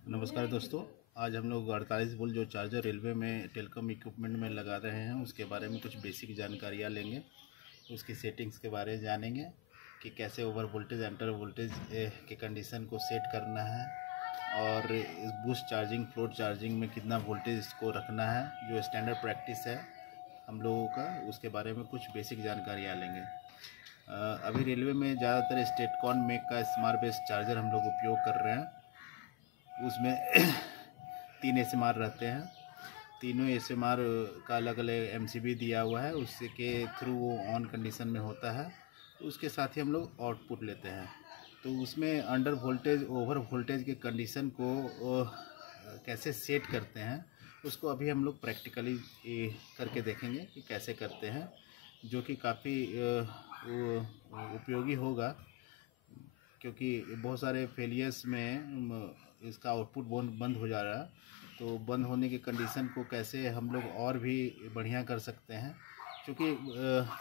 नमस्कार दोस्तों। आज हम लोग 48 वोल्ट जो चार्जर रेलवे में टेलीकॉम इक्विपमेंट में लगा रहे हैं उसके बारे में कुछ बेसिक जानकारियाँ लेंगे। उसकी सेटिंग्स के बारे में जानेंगे कि कैसे ओवर वोल्टेज अंडर वोल्टेज के कंडीशन को सेट करना है और बूस्ट चार्जिंग फ्लोट चार्जिंग में कितना वोल्टेज इसको रखना है, जो स्टैंडर्ड प्रैक्टिस है हम लोगों का, उसके बारे में कुछ बेसिक जानकारियाँ लेंगे। अभी रेलवे में ज़्यादातर स्टेटकॉन मेक का स्मार्ट बेस्ड चार्जर हम लोग उपयोग कर रहे हैं। उसमें 3 एसएमआर रहते हैं। तीनों एसएमआर का अलग अलग एमसीबी दिया हुआ है, उसके के थ्रू वो ऑन कंडीशन में होता है। उसके साथ ही हम लोग आउटपुट लेते हैं। तो उसमें अंडर वोल्टेज ओवर वोल्टेज के कंडीशन को कैसे सेट करते हैं उसको अभी हम लोग प्रैक्टिकली करके देखेंगे कि कैसे करते हैं, जो कि काफ़ी उपयोगी होगा, क्योंकि बहुत सारे फेलियर्स में इसका आउटपुट बंद हो जा रहा है। तो बंद होने की कंडीशन को कैसे हम लोग और भी बढ़िया कर सकते हैं, क्योंकि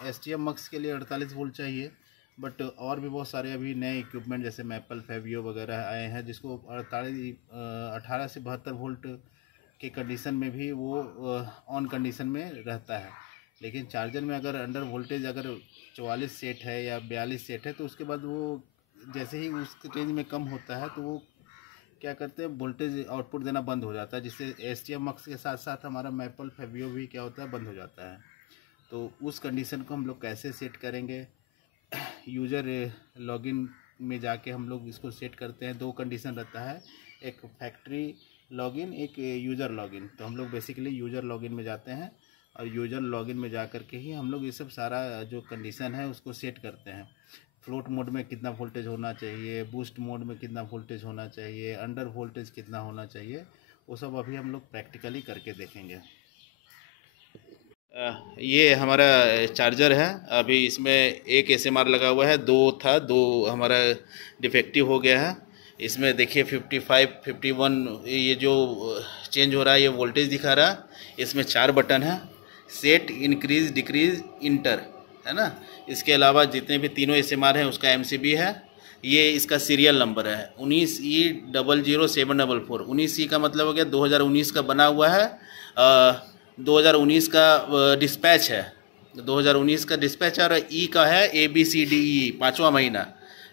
एसटीएम मक्स के लिए 48 वोल्ट चाहिए, बट और भी बहुत सारे अभी नए इक्विपमेंट जैसे मैपल फेवियो वगैरह आए हैं जिसको 18 से 72 वोल्ट के कंडीशन में भी वो ऑन कंडीशन में रहता है। लेकिन चार्जर में अगर अंडर वोल्टेज अगर 44 सेट है या 42 सेट है तो उसके बाद वो जैसे ही उस रेंज में कम होता है तो वो क्या करते हैं, वोल्टेज आउटपुट देना बंद हो जाता है, जिससे एसटीएम मक्स के साथ साथ हमारा मैपल फेवियो भी क्या होता है, बंद हो जाता है। तो उस कंडीशन को हम लोग कैसे सेट करेंगे, यूज़र लॉगिन में जाके हम लोग इसको सेट करते हैं। 2 कंडीशन रहता है, एक फैक्ट्री लॉगिन, एक यूज़र लॉगिन। तो हम लोग बेसिकली यूज़र लॉगिन में जाते हैं और यूज़र लॉगिन में जा कर के ही हम लोग ये सब सारा जो कंडीशन है उसको सेट करते हैं। फ्लोट मोड में कितना वोल्टेज होना चाहिए, बूस्ट मोड में कितना वोल्टेज होना चाहिए, अंडर वोल्टेज कितना होना चाहिए, वो सब अभी हम लोग प्रैक्टिकली करके देखेंगे। ये हमारा चार्जर है। अभी इसमें एक एसएमआर लगा हुआ है, 2 था, 2 हमारा डिफेक्टिव हो गया है। इसमें देखिए 55, 51 ये जो चेंज हो रहा है ये वोल्टेज दिखा रहा है। इसमें 4 बटन है, सेट, इंक्रीज, डिक्रीज, इंटर, है ना। इसके अलावा जितने भी तीनों एसएमआर हैं उसका एमसीबी है। ये इसका सीरियल नंबर है 19E00744। 19E का मतलब हो गया 2019 का बना हुआ है। 2019 का डिस्पैच है, 2019 का डिस्पैच है। और ई का है ABCDE 5वां महीना,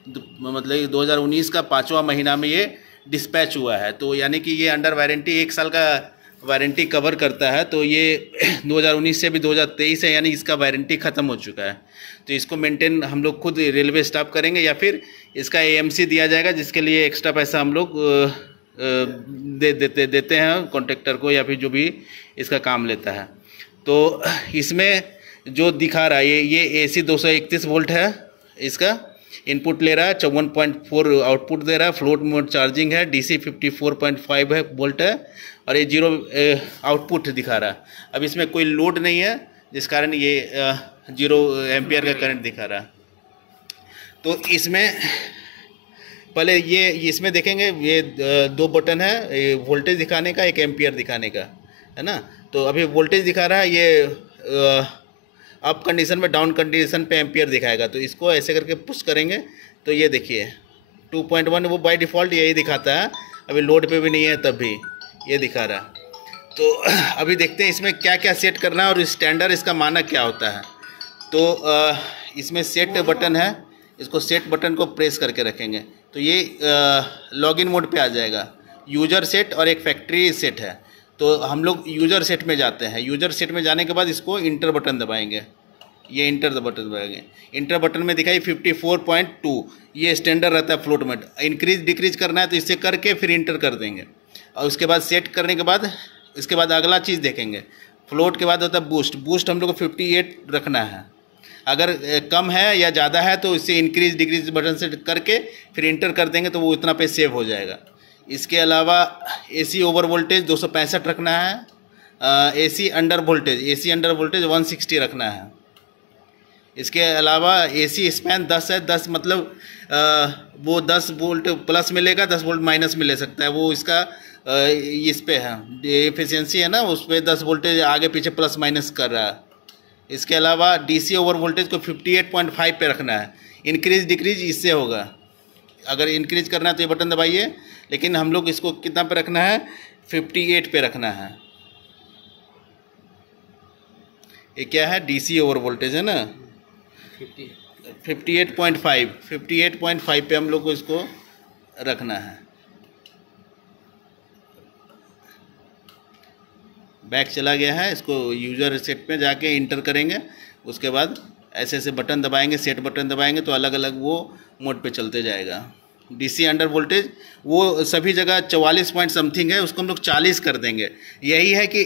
मतलब 2019 का 5वां महीना में ये डिस्पैच हुआ है। तो यानी कि ये अंडर वारंटी 1 साल का वारंटी कवर करता है। तो ये 2019 से भी 2023 है, यानी इसका वारंटी ख़त्म हो चुका है। तो इसको मेंटेन हम लोग खुद रेलवे स्टाफ करेंगे या फिर इसका AMC दिया जाएगा, जिसके लिए एक्स्ट्रा पैसा हम लोग देते हैं कॉन्ट्रैक्टर को या फिर जो भी इसका काम लेता है। तो इसमें जो दिखा रहा है ये AC 231 वोल्ट है, इसका इनपुट ले रहा है, 54.4 आउटपुट दे रहा है। फ्लोट मोड चार्जिंग है, DC 54.5 है वोल्ट है, और ये 0 आउटपुट दिखा रहा है। अब इसमें कोई लोड नहीं है, जिस कारण ये 0 एम्पियर का करंट दिखा रहा है। तो इसमें पहले ये इसमें देखेंगे, ये 2 बटन है, वोल्टेज दिखाने का, एक एम्पियर दिखाने का, है ना। तो अभी वोल्टेज दिखा रहा है, ये अप कंडीशन में, डाउन कंडीशन पे एम्पियर दिखाएगा। तो इसको ऐसे करके पुश करेंगे तो ये देखिए 2.1 वो बाय डिफ़ॉल्ट यही दिखाता है। अभी लोड पे भी नहीं है तब भी ये दिखा रहा है। तो अभी देखते हैं इसमें क्या क्या सेट करना है और स्टैंडर्ड इसका मानक क्या होता है। तो इसमें सेट बटन है, इसको सेट बटन को प्रेस करके रखेंगे तो ये लॉगिन मोड पे आ जाएगा। यूज़र सेट और एक फैक्ट्री सेट है। तो हम लोग यूज़र सेट में जाते हैं। यूज़र सेट में जाने के बाद इसको इंटर बटन दबाएंगे, ये इंटर बटन दबाएंगे। इंटर बटन में दिखाई 54.2, ये स्टैंडर्ड रहता है फ्लोट में। इंक्रीज डिक्रीज करना है तो इससे करके फिर इंटर कर देंगे, और उसके बाद सेट करने के बाद इसके बाद अगला चीज़ देखेंगे। फ्लोट के बाद होता है बूस्ट। बूस्ट हम लोग को 58 रखना है। अगर कम है या ज़्यादा है तो इससे इंक्रीज डिक्रीज बटन से करके फिर इंटर कर देंगे तो वो इतना पे सेव हो जाएगा। इसके अलावा AC ओवर वोल्टेज 265 रखना है। AC अंडर वोल्टेज 160 रखना है। इसके अलावा AC स्पैन 10 है। 10 मतलब वो 10 वोल्ट प्लस मिलेगा, 10 वोल्ट माइनस मिल सकता है। वो इसका इस पे है, एफिशिएंसी है ना, उस पर 10 वोल्टेज आगे पीछे प्लस माइनस कर रहा है। इसके अलावा DC ओवर वोल्टेज को 58.5 पे रखना है। इंक्रीज डिक्रीज इससे होगा। अगर इंक्रीज करना है तो ये बटन दबाइए, लेकिन हम लोग इसको कितना पे रखना है, 58 पे रखना है। ये क्या है, डीसी ओवर वोल्टेज है ना, 58.5 पे हम लोग को इसको रखना है। बैक चला गया है, इसको यूज़र सेट में जाके इंटर करेंगे, उसके बाद ऐसे ऐसे बटन दबाएंगे, सेट बटन दबाएंगे तो अलग अलग वो मोड पे चलते जाएगा। डीसी अंडर वोल्टेज वो सभी जगह 44 पॉइंट समथिंग है, उसको हम लोग 40 कर देंगे। यही है कि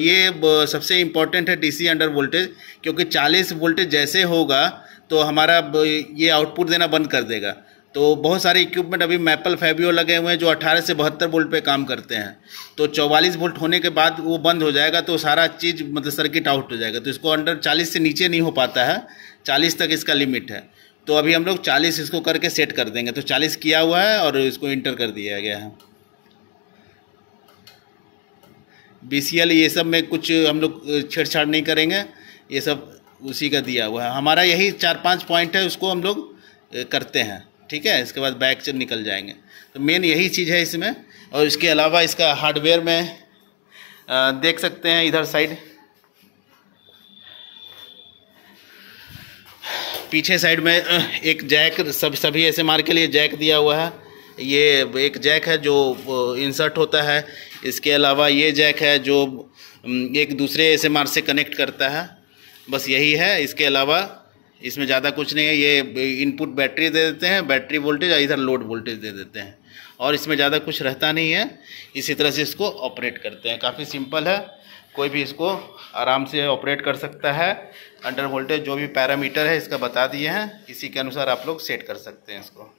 ये सबसे इम्पॉर्टेंट है डीसी अंडर वोल्टेज, क्योंकि 40 वोल्टेज जैसे होगा तो हमारा ये आउटपुट देना बंद कर देगा। तो बहुत सारे इक्विपमेंट अभी मैपल फैबियो लगे हुए हैं जो 18 से 72 वोल्ट पे काम करते हैं, तो 44 वोल्ट होने के बाद वो बंद हो जाएगा, तो सारा चीज़ मतलब सर्किट आउट हो जाएगा। तो इसको अंडर 40 से नीचे नहीं हो पाता है, 40 तक इसका लिमिट है। तो अभी हम लोग 40 इसको करके सेट कर देंगे। तो 40 किया हुआ है और इसको इंटर कर दिया गया है। BCL ये सब में कुछ हम लोग छेड़छाड़ नहीं करेंगे, ये सब उसी का दिया हुआ है। हमारा यही 4-5 पॉइंट है, उसको हम लोग करते हैं, ठीक है। इसके बाद बैक से निकल जाएंगे। तो मेन यही चीज़ है इसमें। और इसके अलावा इसका हार्डवेयर में देख सकते हैं, इधर साइड पीछे साइड में एक जैक, सभी SMR के लिए जैक दिया हुआ है। ये एक जैक है जो इंसर्ट होता है। इसके अलावा ये जैक है जो एक दूसरे SMR से कनेक्ट करता है, बस यही है। इसके अलावा इसमें ज़्यादा कुछ नहीं है। ये इनपुट बैटरी दे देते हैं, बैटरी वोल्टेज, और इधर लोड वोल्टेज दे देते हैं, और इसमें ज़्यादा कुछ रहता नहीं है। इसी तरह से इसको ऑपरेट करते हैं। काफ़ी सिंपल है, कोई भी इसको आराम से ऑपरेट कर सकता है। अंडर वोल्टेज जो भी पैरामीटर है इसका बता दिए हैं, इसी के अनुसार आप लोग सेट कर सकते हैं इसको।